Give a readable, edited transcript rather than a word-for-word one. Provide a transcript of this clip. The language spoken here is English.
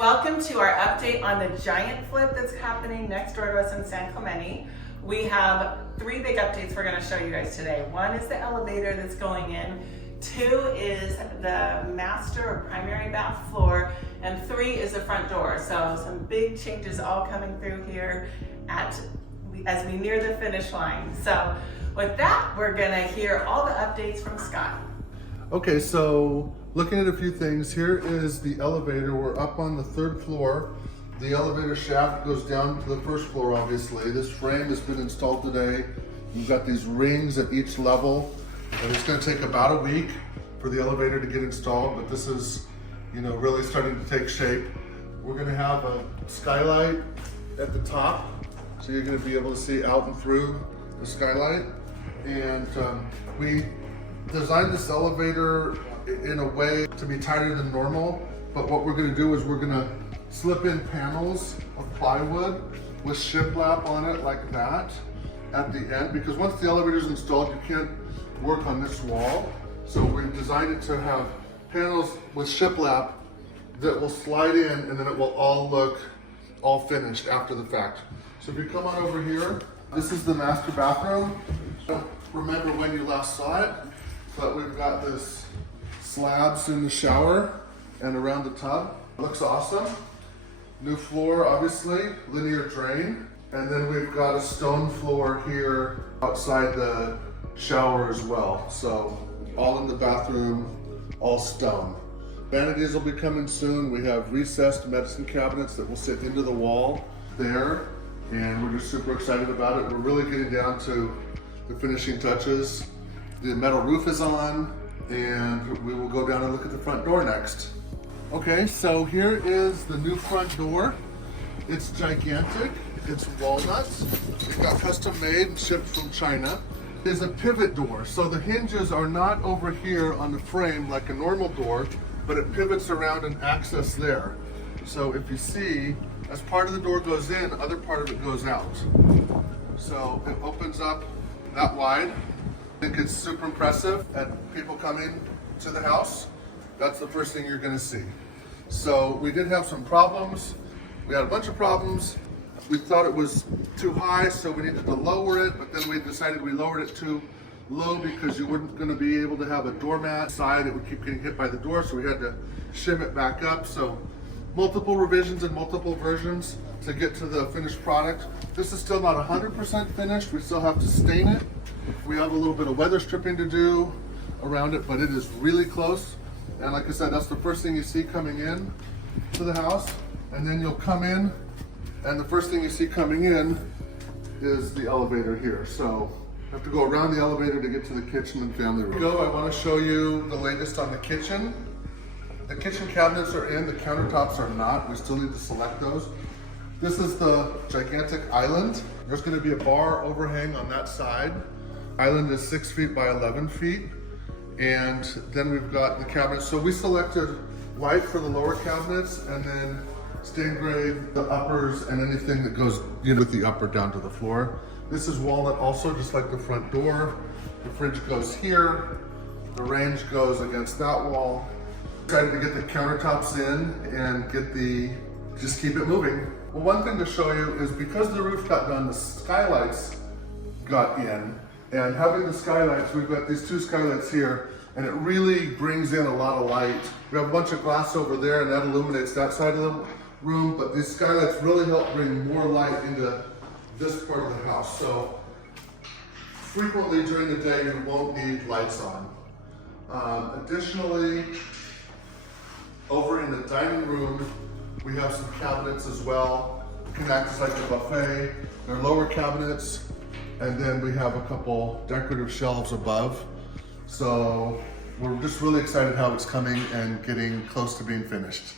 welcome to our update on the giant flip that's happening next door to us in San Clemente. We have three big updates we're going to show you guys today. One is the elevator that's going in, two is the master or primary bath floor, and three is the front door. So some big changes all coming through here as we near the finish line. So with that, we're going to hear all the updates from Scott. Okay, so looking at a few things, here is the elevator. We're up on the third floor. The elevator shaft goes down to the first floor, obviously. This frame has been installed today. We've got these rings at each level, and it's gonna take about a week for the elevator to get installed, but this is, really starting to take shape. We're gonna have a skylight at the top, so you're gonna be able to see out and through the skylight. And we designed this elevator in a way to be tighter than normal, but what we're gonna do is we're gonna slip in panels of plywood with shiplap on it like that at the end, because once the elevator is installed, you can't work on this wall. So we designed it to have panels with shiplap that will slide in, and then it will all look all finished after the fact. So if you come on over here, this is the master bathroom. I don't remember when you last saw it, but we've got this slabs in the shower and around the tub. Looks awesome. New floor, obviously, linear drain. And then we've got a stone floor here outside the shower as well. So all in the bathroom, all stone. Vanities will be coming soon. We have recessed medicine cabinets that will sit into the wall there. And we're just super excited about it. We're really getting down to the finishing touches. The metal roof is on, and we will go down and look at the front door next. Okay, so here is the new front door. It's gigantic, it's walnuts. It got custom made and shipped from China. It's a pivot door, so the hinges are not over here on the frame like a normal door, but it pivots around and access there. So if you see, as part of the door goes in, other part of it goes out. So it opens up that wide. I think it's super impressive, and people coming to the house, that's the first thing you're gonna see. So we did have some problems. We had a bunch of problems. We thought it was too high, so we needed to lower it, but then we decided we lowered it too low because you weren't gonna be able to have a doormat side. It would keep getting hit by the door, so we had to shim it back up. So multiple revisions and multiple versions to get to the finished product. This is still not 100% finished. We still have to stain it. We have a little bit of weather stripping to do around it, but it is really close. And like I said, that's the first thing you see coming in to the house. And then you'll come in, and the first thing you see coming in is the elevator here. So you have to go around the elevator to get to the kitchen and family room. I want to show you the latest on the kitchen. The kitchen cabinets are in, the countertops are not. We still need to select those. This is the gigantic island. There's going to be a bar overhang on that side. Island is 6 feet by 11 feet. And then we've got the cabinets. So we selected white for the lower cabinets, and then stain gray the uppers and anything that goes with the upper down to the floor. This is walnut also, just like the front door. The fridge goes here. The range goes against that wall. Excited to get the countertops in and just keep it moving. Well, one thing to show you is because the roof got done, the skylights got in. And having the skylights, we've got these two skylights here, and it really brings in a lot of light. We have a bunch of glass over there, and that illuminates that side of the room, but these skylights really help bring more light into this part of the house. So frequently during the day, you won't need lights on. Additionally, over in the dining room, we have some cabinets as well. Can act as like a buffet. They're lower cabinets. And then we have a couple decorative shelves above. So we're just really excited how it's coming and getting close to being finished.